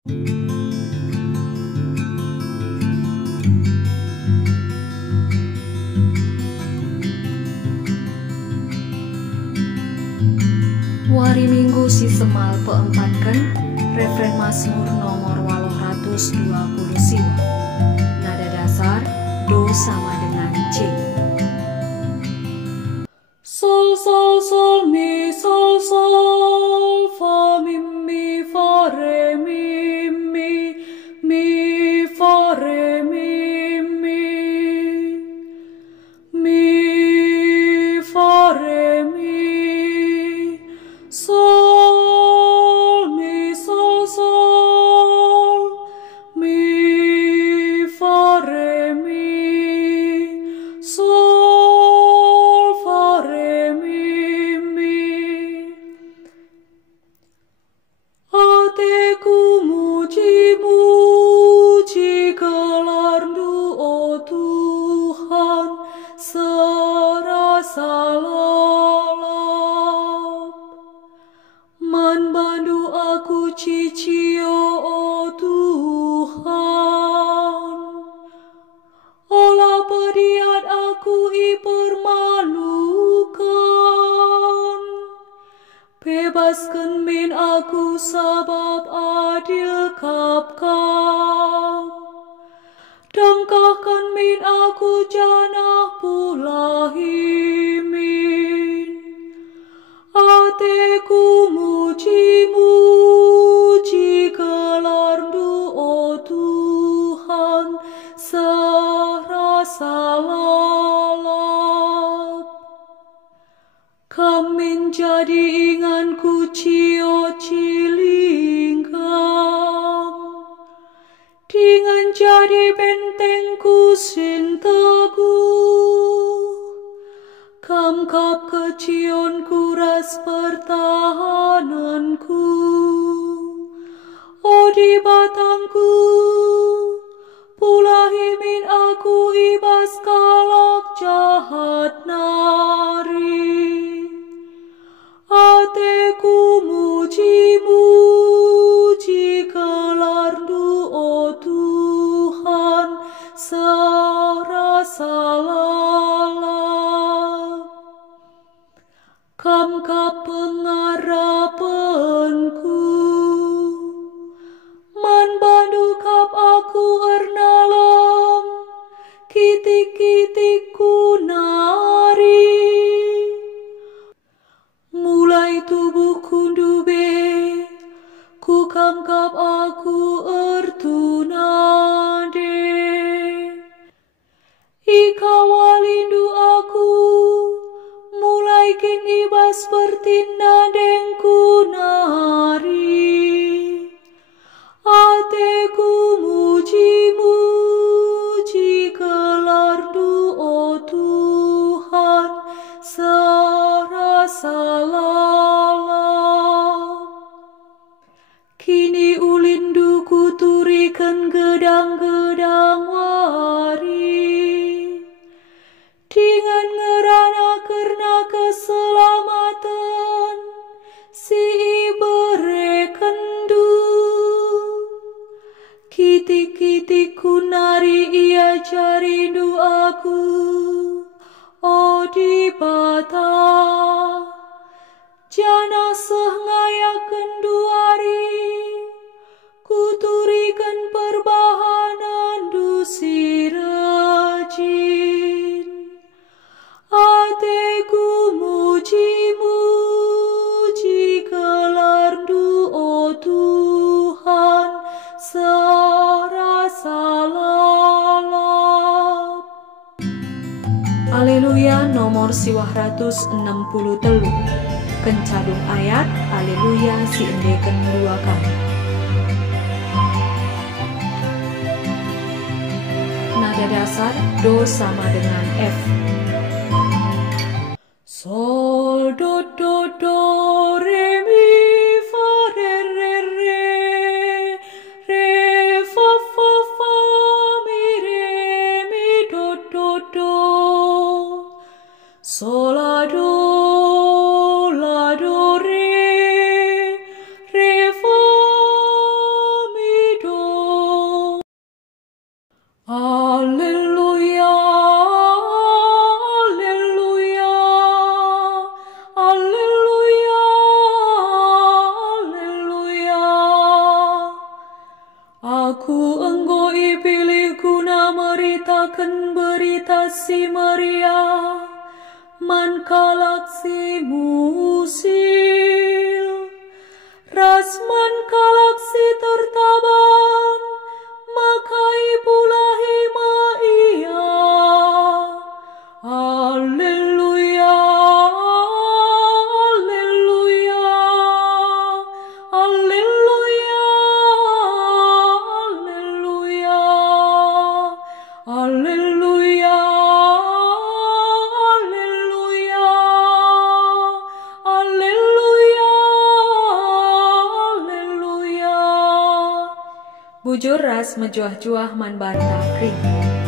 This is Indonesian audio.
Wari Minggu si semal peempatkan refren Mazmur nomor 820 siwa. Nada dasar do sama dengan C. Sol sol sol mi sol sol fa mi fa re mi fa re mi fa re mi sol mi sol sol mi fa re mi sol fa re mi hatiku muji gelar-Mu oh Tuhan serasa lalap manbandu aku cicio oh Tuhan olah pediat aku ipermalukan bebaskan min aku sabab adil kap dangkahkan min aku janah pulahi min hatiku muji gelar-Mu oh Tuhan serasa lalap kami jadi inganku cio cilinggam dengan jadi bentengku sin teguh kam kap kecion kuras pertahananku oh di batangku pulahi min aku ibas kalak jahat nari hatiku muji gelar-Mu oh Tuhan serasa lalap kam kap pengarapanku manbandu kap aku ernalam kitik-kitikku nari mulai tubuhku dube ku kamkap aku ertunade ikawalindu aku mulai kin ibas bertinadengku nari hatiku muji gelar-Mu oh Tuhan serasa lalap kini ulinduku turikan gedang-gedang wari dengan ngerana karena keselamatan si berekendu kitik-kitikku nari ia caridu aku oh di bata jana sehngayakan duari kuturikan perbahanan dusi rajin hatiku muji gelar-Mu oh Tuhan serasa lalap. Haleluya nomor 163 kencadung ayat haleluya si endeken 2 kali. Nada dasar do sama dengan F. Sol do do do re mi fa re re re fa fa fa mi re mi do do do sol la do re fa mi Aku enggo ipilih guna meritaken berita si Maria, man kalaksi musil, rasman kalaksi tertabang, maka ibulah hima ia. Haleluya, haleluya, haleluya, haleluya, haleluya, haleluya, haleluya, haleluya. Bujur ras mejuah-juah man bantah kring.